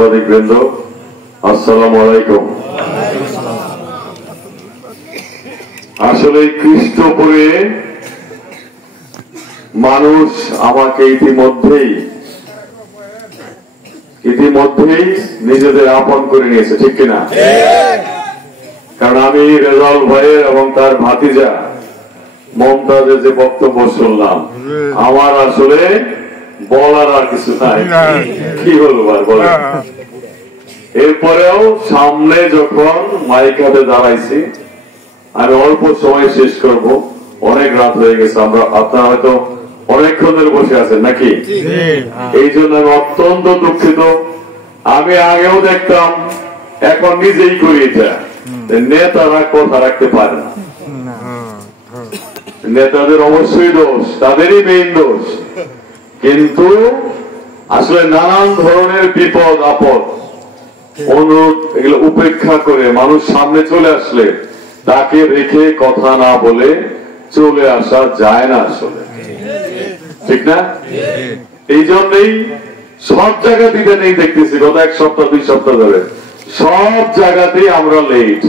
সাংবাদিকবৃন্দ, আসসালামু আলাইকুম। আসলে খ্রিস্টপুরে মানুষ আমাকে ইতিমধ্যেই নিজেদের আপন করে নিয়েছে, ঠিক কিনা? কারণ আমি রেজাউল ভাইয়ের এবং তার ভাতিজা মমতাজের যে বক্তব্য শুনলাম, আমার আসলে বলার আর কিছু নাই, কি বলবো আর বলে। এরপরেও সামনে যখন মাইক হাতে দাঁড়াইছি, আমি অল্প সময় শেষ করব, অনেক রাত হয়ে গেছে, আপনারা হয়তো অনেকক্ষণ ধরে বসে আছেন নাকি? এই জন্য আমি অত্যন্ত দুঃখিত। আমি আগেও দেখতাম, এখন নিজেই করি এটা। নেতারা কথা রাখতে পারে না, নেতাদের অবশ্যই দোষ, তাদেরই মেইন দোষ। কিন্তু আসলে নানান ধরনের বিপদ আপদ, অনুরোধ, এগুলো উপেক্ষা করে মানুষ সামনে চলে আসলে তাকে রেখে কথা না বলে চলে আসা যায় না আসলে, ঠিক না? এই জন্যই সব জায়গা দিতে নেই দেখতেছি গত এক সপ্তাহ 2 সপ্তাহ ধরে সব জায়গাতেই আমরা লেট।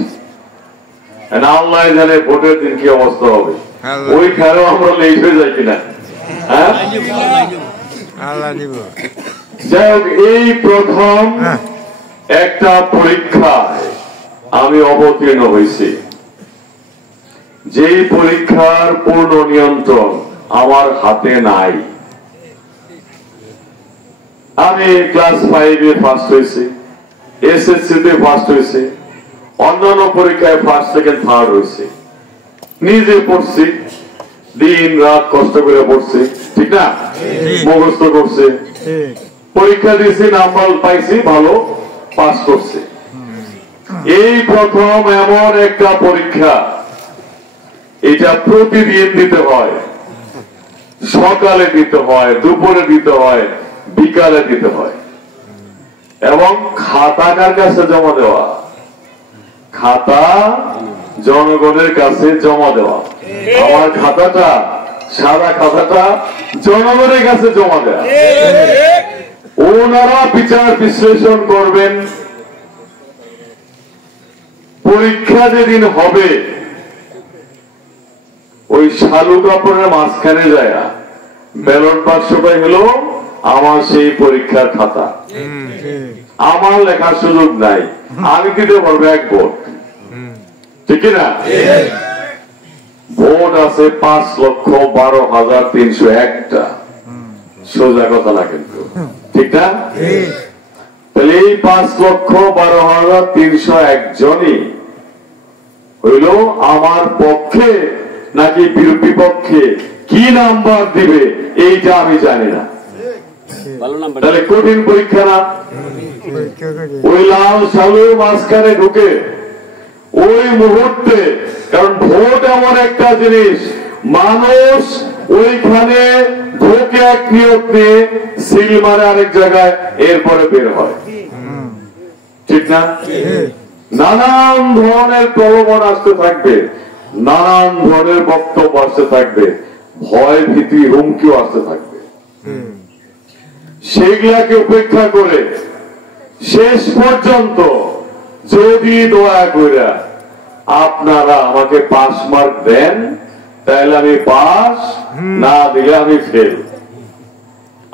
আল্লাহ জানে ভোটের দিন কি অবস্থা হবে, ওইখানেও আমরা লেট হয়ে যাই কিনা। হ্যাঁ, যাই হোক, এই প্রথম একটা পরীক্ষায় আমি অবতীর্ণ হয়েছি, যেই পরীক্ষার পূর্ণ নিয়ন্ত্রণ আমার হাতে নাই। আমি ক্লাস 5-এ ফার্স্ট হয়েছি, এসএসসি তে ফার্স্ট হয়েছি, অন্যান্য পরীক্ষায় ফার্স্ট সেকেন্ড থার্ড হয়েছে। নিজে পড়ছি, দিন রাত কষ্ট করে পড়ছি, ঠিক না? মুখস্থ করছে, পরীক্ষা দিয়েছি, নাম্বার পাইছি, ভালো পাস করছি। এই প্রথম এমন একটা পরীক্ষা, এটা প্রতিদিন দিতে হয়, সকালে দিতে হয়, দুপুরে দিতে হয়, বিকালে দিতে হয়, এবং খাতা কার কাছে জমা দেওয়া? খাতা জনগণের কাছে জমা দেওয়া। আমার খাতাটা, সারা খাতাটা জনগণের কাছে জমা দেওয়া। ওনারা বিচার বিশ্লেষণ করবেন। পরীক্ষা যেদিন হবে, ওই শালু কাপড়ের মাঝখানে যায় ব্যালট বাক্সটাই হলো আমার সেই পরীক্ষার খাতা। আমার লেখার সুযোগ নাই, আমি দিতে পারবো 1 ভোট, ঠিক না? ভোট আছে 5,12,301টা, সোজা কথা না কিন্তু, ঠিক না? তাহলে এই 5,12,301 জনই হইল আমার পক্ষে নাকি বিপক্ষে, কি নাম্বার দিবে এইটা আমি জানি না। তাহলে কঠিন পরীক্ষা না? ওই লাল সালুর মাঝখানে ঢুকে ওই মুহূর্তে, কারণ ভোট এমন একটা জিনিস, মানুষ ওইখানে ঢোকে এক নিয়ত নিয়ে, সিল মারে আরেক জায়গায়, এরপরে বের হয়, ঠিক না? নানান ধরনের প্রলোভন আসতে থাকবে, নানান ধরনের বক্তব্য আসতে থাকবে, ভয় ভীতি হুমকিও আসতে থাকবে। সেগুলাকে উপেক্ষা করে শেষ পর্যন্ত যদি দয়া করে আপনারা আমাকে পাস মার্ক দেন, তাহলে আমি পাস, না দিলে আমি ফেল।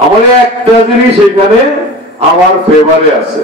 আমার একটা জিনিস এখানে আমার ফেভারে আছে,